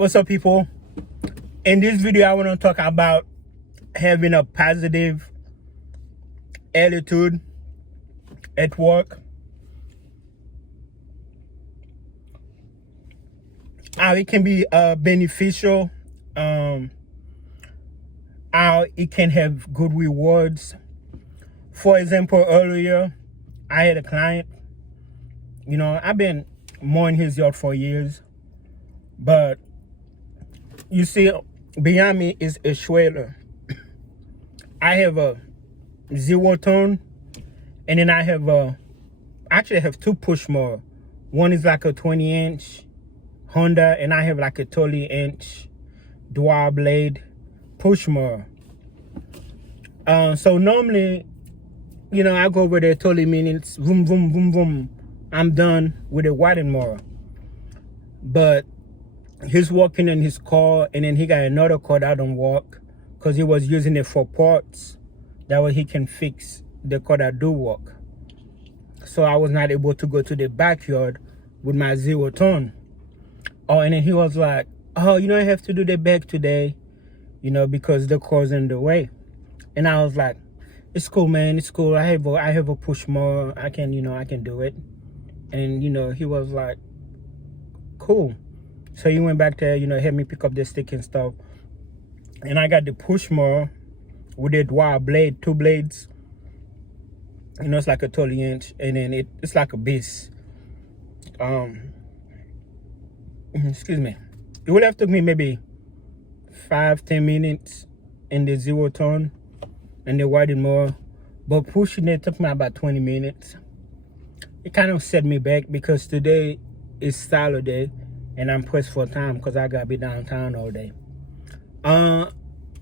What's up, people? In this video, I want to talk about having a positive attitude at work. How it can be beneficial. How it can have good rewards. For example, earlier, I had a client. I've been mowing his yard for years. But you see, behind me is a shredder. I have a 0-turn, and then I have two push mower. One is like a 20-inch Honda, and I have like a 30-inch dual blade push mower. So normally, I go over there 30 minutes, boom, boom, boom, boom. I'm done with a riding mower. But he's working in his car, and then he got another car that don't work because he was using it for parts. That way he can fix the car that do work. So I was not able to go to the backyard with my 0-turn. And then he was like, oh, I have to do the back today, because the car's in the way. And I was like, it's cool, man, it's cool. I have a push mower. I can do it. And, he was like, cool. So he went back there, helped me pick up the stick and stuff. And I got the push mower with a dual blade, two blades. It's like a 30-inch, and then it's like a beast. Excuse me. It would have took me maybe 5-10 minutes in the 0-turn and the riding mower. But pushing it took me about 20 minutes. It kind of set me back because today is Saturday. And I'm pressed for time because I gotta be downtown all day.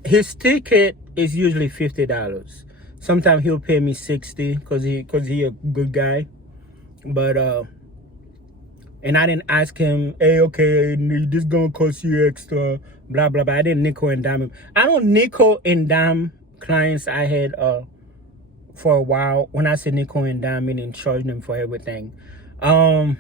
His ticket is usually $50. Sometimes he'll pay me $60 because he a good guy. But and I didn't ask him, hey, okay, this gonna cost you extra, blah blah blah. I didn't nickel and dime him. I don't nickel and dime clients I had for a while. When I say nickel and dime, meaning charge them for everything. But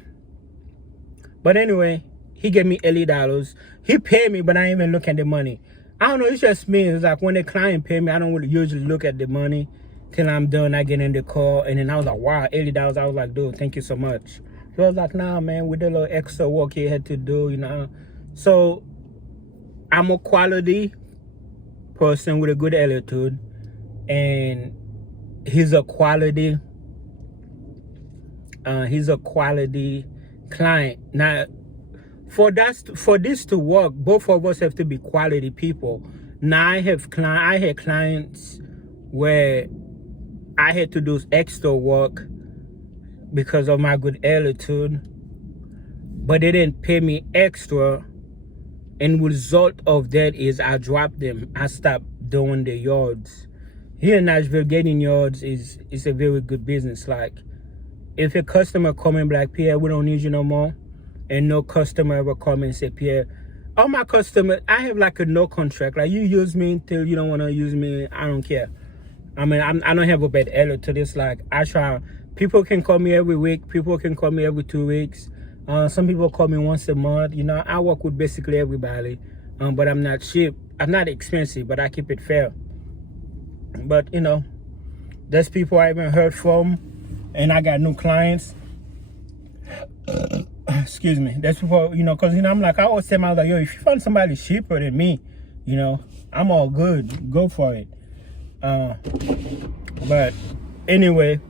anyway, he gave me $80. He paid me, but I ain't even look at the money. I don't know, it's just me. It's like when the client pay me, I don't really usually look at the money till I'm done. I get in the car, and then I was like, wow, $80. I was like, dude, thank you so much. He was like, nah, man, with the little extra work he had to do, So I'm a quality person with a good attitude, and he's a quality client. Now, for this to work, both of us have to be quality people. Now I had clients where I had to do extra work because of my good attitude, but they didn't pay me extra, and result of that is I dropped them. I stopped doing the yards. Here in Nashville, getting yards is a very good business. Like, if a customer come and be like, Pierre, we don't need you no more, and no customer ever come and say, Pierre, all my customers, I have like a no contract. Like, you use me until you don't want to use me. I don't care. I mean, I don't have a bad attitude. It's like, I try. People can call me every week. People can call me every 2 weeks. Some people call me once a month. I work with basically everybody. But I'm not cheap. I'm not expensive, but I keep it fair. But, there's people I haven't heard from, and I got new clients. Excuse me. That's people, because, I'm like, I always tell myself, yo, if you find somebody cheaper than me, I'm all good. Go for it. But anyway,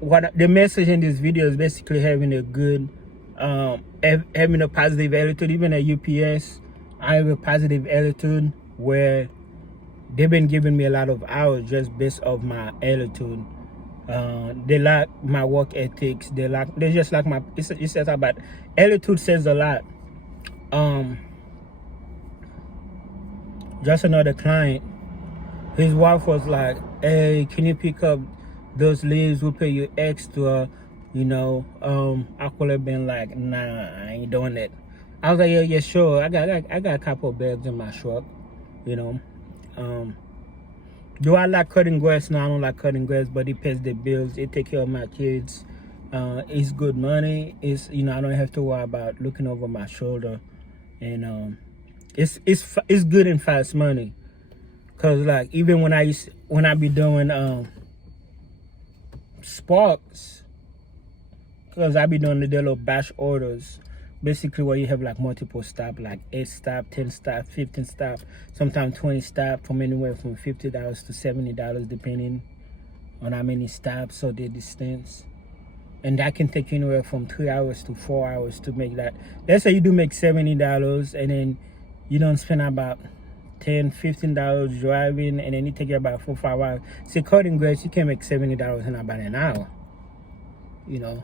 what the message in this video is basically having a good, having a positive attitude. Even at UPS, I have a positive attitude where they've been giving me a lot of hours just based off my attitude. They like my work ethics. They just like my. It says about attitude says a lot. Just another client. His wife was like, "Hey, can you pick up those leaves? We'll pay you extra." I could have been like, "Nah, I ain't doing that." I was like, "Yeah, sure. I got a couple of bags in my truck." Do I like cutting grass? No, I don't like cutting grass, but it pays the bills. It takes care of my kids. It's good money. It's, I don't have to worry about looking over my shoulder. and it's good and fast money. Cause like even when I be doing Sparks, cause I be doing the little batch orders, basically where you have like multiple stop, like 8 stop, 10 stop, 15 stop, sometimes 20 stop, from anywhere from $50 to $70, depending on how many stops or the distance. And that can take you anywhere from 3 hours to 4 hours to make that. Let's say you do make $70, and then you don't spend about $10-15 driving, and then it take you about 4-5 hours. See, cutting grass, you can make $70 in about an hour, you know.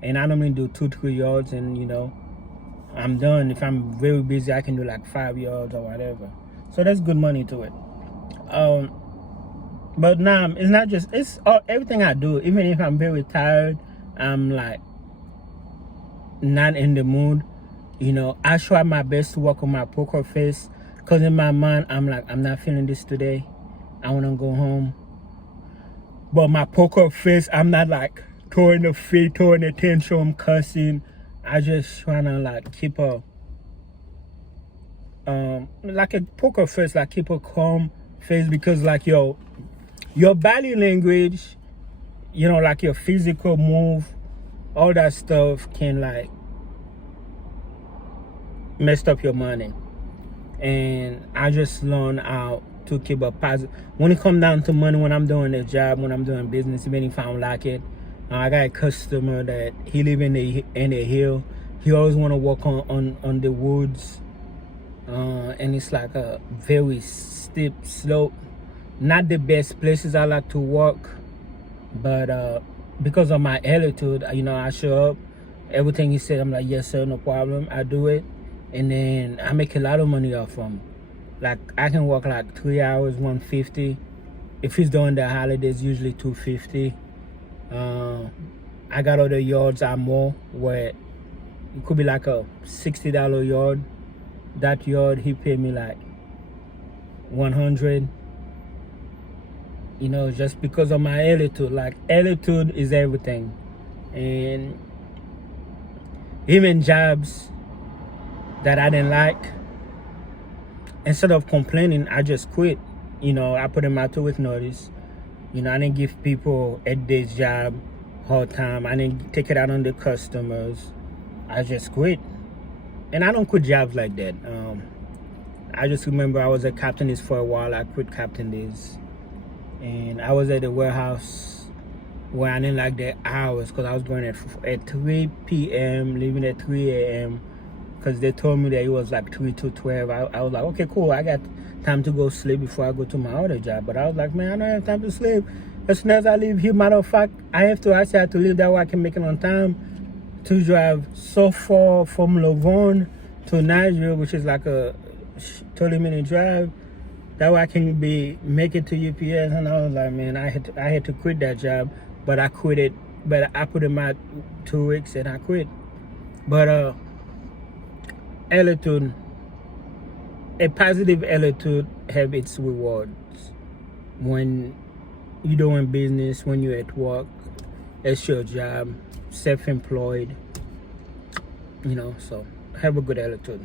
And I normally do 2-3 yards, and you know, I'm done. If I'm very busy, I can do like 5 yards or whatever. So that's good money to it. But now it's not just, it's everything I do. Even if I'm very tired, I'm like not in the mood, you know, I try my best to work on my poker face, because in my mind I'm like, I'm not feeling this today, I want to go home. But my poker face, I'm not like throwing the fit, throwing the tantrum, cussing. I just trying to like keep a like a poker face, like keep a calm face, because like your body language, you know, like your physical move, all that stuff can like mess up your money. And I just learned how to keep a positive. When it comes down to money, when I'm doing a job, when I'm doing business, even if I don't like it, I got a customer that he live in the hill. He always want to work on the woods, and it's like a very steep slope. Not the best places I like to work, but because of my attitude, you know, I show up. Everything he said, I'm like, yes sir, no problem. I do it, and then I make a lot of money off him. Like I can work like 3 hours, 150. If he's doing the holidays, usually 250. I got other yards I'm more where it could be like a $60 yard. That yard he paid me like 100. You know, just because of my attitude. Like attitude is everything. And even jobs that I didn't like, instead of complaining, I just quit. You know, I put in my 2-week notice. You know, I didn't give people at this job hard time. I didn't take it out on the customers. I just quit. And I don't quit jobs like that. I just remember I was at Captain D's for a while. I quit Captain D's. And I was at the warehouse where I didn't like the hours, because I was going at 3 p.m., leaving at 3 a.m. because they told me that it was like 3 to 12. I was like, okay, cool. I got time to go sleep before I go to my other job. But I was like, man, I don't have time to sleep. As soon as I leave here, matter of fact, I actually have to leave that way I can make it on time to drive so far from Laverne to Nashville, which is like a 30-minute drive. That way I can make it to UPS. And I was like, man, I had to quit that job, but I quit it. But I put in my 2 weeks and I quit. But attitude, a positive attitude have its rewards. When you're doing business, when you're at work, it's your job, self-employed, you know, so have a good attitude.